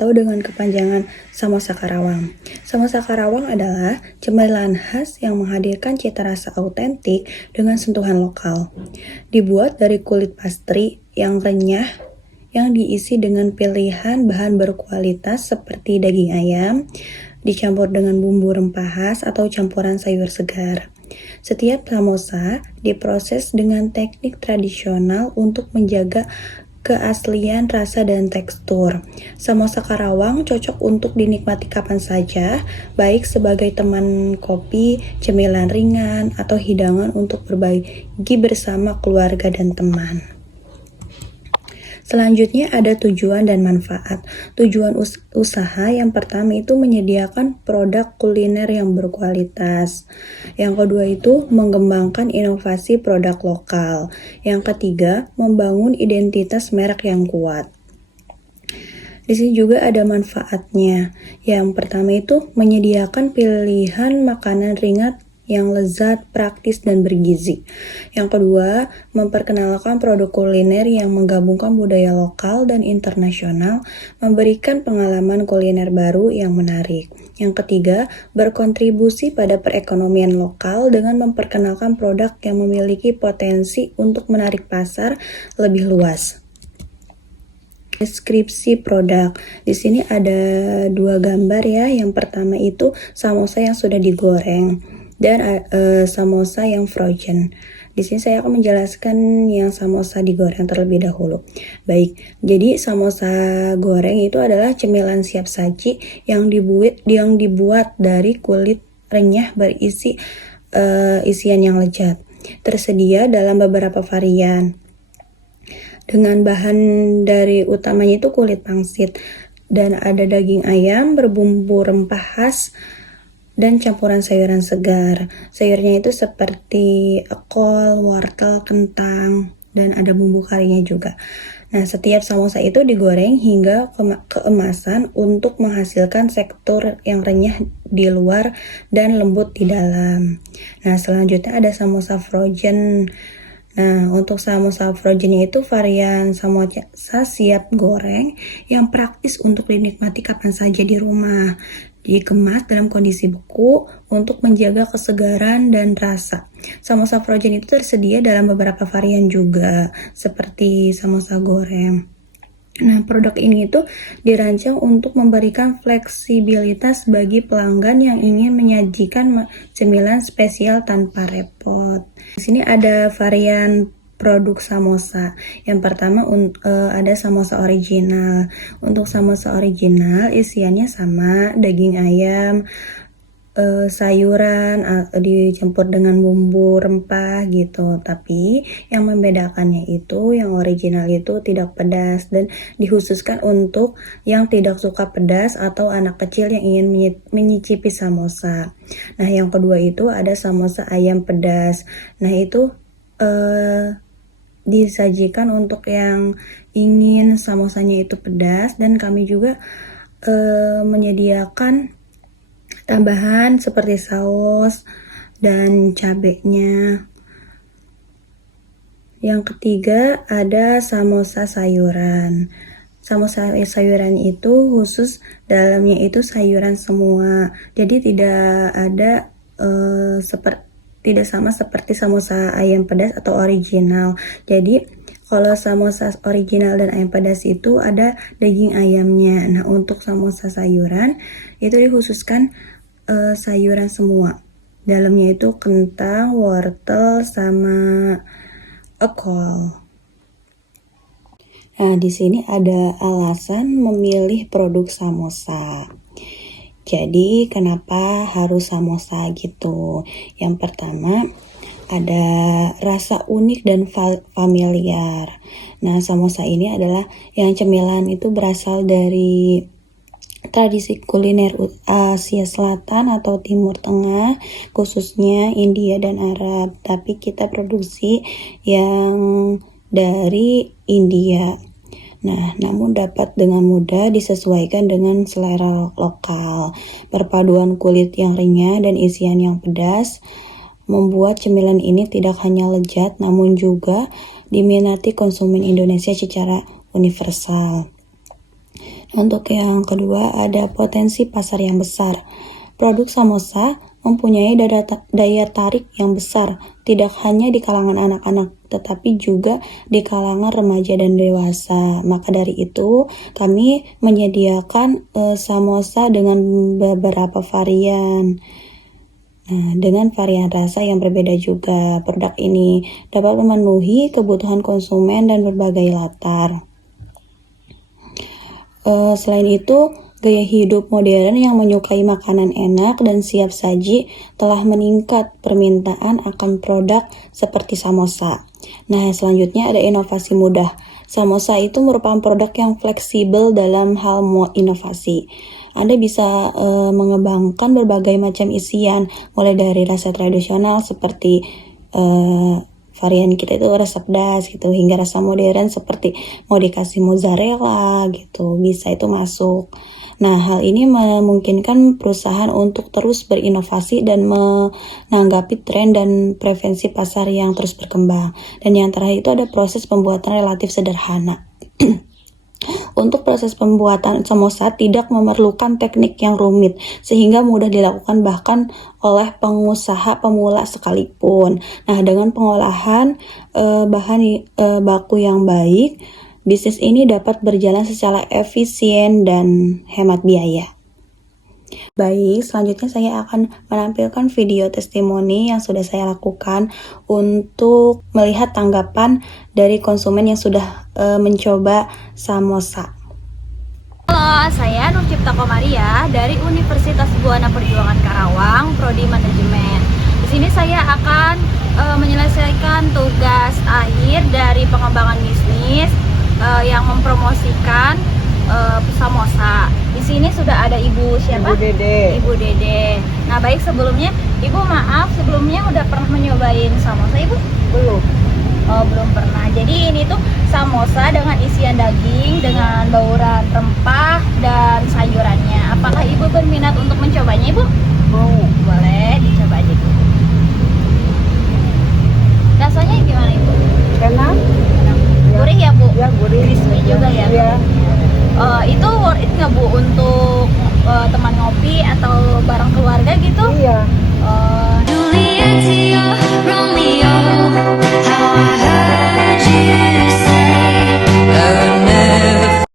atau dengan kepanjangan Samosa Karawang. Samosa Karawang adalah cemilan khas yang menghadirkan cita rasa autentik dengan sentuhan lokal. Dibuat dari kulit pastry yang renyah yang diisi dengan pilihan bahan berkualitas seperti daging ayam, dicampur dengan bumbu rempah khas atau campuran sayur segar. Setiap samosa diproses dengan teknik tradisional untuk menjaga keaslian rasa dan tekstur. Samosa Karawang cocok untuk dinikmati kapan saja, baik sebagai teman kopi, cemilan ringan, atau hidangan untuk berbagi bersama keluarga dan teman. Selanjutnya ada tujuan dan manfaat. Tujuan usaha yang pertama itu menyediakan produk kuliner yang berkualitas. Yang kedua itu mengembangkan inovasi produk lokal. Yang ketiga, membangun identitas merek yang kuat. Di sini juga ada manfaatnya. Yang pertama itu menyediakan pilihan makanan ringan yang lezat, praktis, dan bergizi. Yang kedua, memperkenalkan produk kuliner yang menggabungkan budaya lokal dan internasional, memberikan pengalaman kuliner baru yang menarik. Yang ketiga, berkontribusi pada perekonomian lokal dengan memperkenalkan produk yang memiliki potensi untuk menarik pasar lebih luas. Deskripsi produk. Di sini ada 2 gambar ya. Yang pertama itu samosa yang sudah digoreng dan samosa yang frozen. Di sini saya akan menjelaskan yang samosa digoreng terlebih dahulu. Baik, jadi samosa goreng itu adalah cemilan siap saji yang dibuat dari kulit renyah berisi isian yang lezat. Tersedia dalam beberapa varian. Dengan bahan dari utamanya itu kulit pangsit dan ada daging ayam berbumbu rempah khas dan campuran sayuran segar. Sayurnya itu seperti kol, wortel, kentang, dan ada bumbu karinya juga. Nah, setiap samosa itu digoreng hingga keemasan untuk menghasilkan tekstur yang renyah di luar dan lembut di dalam. Nah, selanjutnya ada samosa frozen. Nah, untuk samosa frozennya itu varian samosa siap goreng yang praktis untuk dinikmati kapan saja di rumah. Dikemas dalam kondisi beku untuk menjaga kesegaran dan rasa. Samosa frozen itu tersedia dalam beberapa varian juga, seperti samosa goreng. Nah, produk ini itu dirancang untuk memberikan fleksibilitas bagi pelanggan yang ingin menyajikan cemilan spesial tanpa repot. Di sini ada varian produk samosa. Yang pertama ada samosa original. Untuk samosa original isiannya sama, daging ayam, sayuran dicampur dengan bumbu rempah gitu. Tapi yang membedakannya itu yang original itu tidak pedas dan dikhususkan untuk yang tidak suka pedas atau anak kecil yang ingin menyicipi samosa. Nah, yang kedua itu ada samosa ayam pedas. Nah, itu disajikan untuk yang ingin samosanya itu pedas, dan kami juga menyediakan tambahan seperti saus dan cabenya. Yang ketiga ada samosa sayuran. Samosa sayuran itu khusus dalamnya itu sayuran semua. Jadi tidak ada tidak sama seperti samosa ayam pedas atau original. Jadi kalau samosa original dan ayam pedas itu ada daging ayamnya. Nah, untuk samosa sayuran itu dikhususkan sayuran semua. Dalamnya itu kentang, wortel, sama kol. Nah, di sini ada alasan memilih produk samosa. Jadi, kenapa harus samosa gitu? Yang pertama, ada rasa unik dan familiar. Nah, samosa ini adalah yang cemilan itu berasal dari tradisi kuliner Asia Selatan atau Timur Tengah, khususnya India dan Arab. Tapi kita produksi yang dari India. Nah, namun dapat dengan mudah disesuaikan dengan selera lokal. Perpaduan kulit yang renyah dan isian yang pedas membuat cemilan ini tidak hanya lezat, namun juga diminati konsumen Indonesia secara universal. Untuk yang kedua, ada potensi pasar yang besar. Produk samosa mempunyai daya tarik yang besar, tidak hanya di kalangan anak-anak, tetapi juga di kalangan remaja dan dewasa. Maka dari itu, kami menyediakan samosa dengan beberapa varian. Nah, dengan varian rasa yang berbeda juga, produk ini dapat memenuhi kebutuhan konsumen dan berbagai latar. Selain itu, gaya hidup modern yang menyukai makanan enak dan siap saji telah meningkat permintaan akan produk seperti samosa. Nah, selanjutnya ada inovasi mudah. Samosa itu merupakan produk yang fleksibel dalam hal inovasi. Anda bisa mengembangkan berbagai macam isian, mulai dari rasa tradisional seperti varian kita itu rasa pedas gitu, hingga rasa modern seperti mau dikasih mozzarella gitu, bisa itu masuk. Nah, hal ini memungkinkan perusahaan untuk terus berinovasi dan menanggapi tren dan preferensi pasar yang terus berkembang. Dan yang terakhir itu ada proses pembuatan relatif sederhana. Untuk proses pembuatan samosa tidak memerlukan teknik yang rumit, sehingga mudah dilakukan bahkan oleh pengusaha pemula sekalipun. Nah, dengan pengolahan bahan baku yang baik, bisnis ini dapat berjalan secara efisien dan hemat biaya. Baik, selanjutnya saya akan menampilkan video testimoni yang sudah saya lakukan untuk melihat tanggapan dari konsumen yang sudah mencoba samosa. Halo, saya Nur Cipta Komaria dari Universitas Buana Perjuangan Karawang, Prodi Manajemen. Di sini saya akan menyelesaikan tugas akhir dari pengembangan bisnis yang mempromosikan samosa. Di sini sudah ada Ibu siapa? Ibu Dede. Ibu Dede. Nah, baik, sebelumnya Ibu maaf, sebelumnya udah pernah mencobain samosa Ibu? Belum. Oh, belum pernah. Jadi ini tuh samosa dengan isian daging, dengan bauran rempah dan sayurannya. Apakah Ibu berminat untuk mencobanya, Ibu? Mau. Boleh dicoba aja, Ibu. Rasanya gimana, Ibu? Enak? Gurih ya, Bu? Ya, gurih. Crispy juga ya? Iya. Itu worth it nggak, Bu, untuk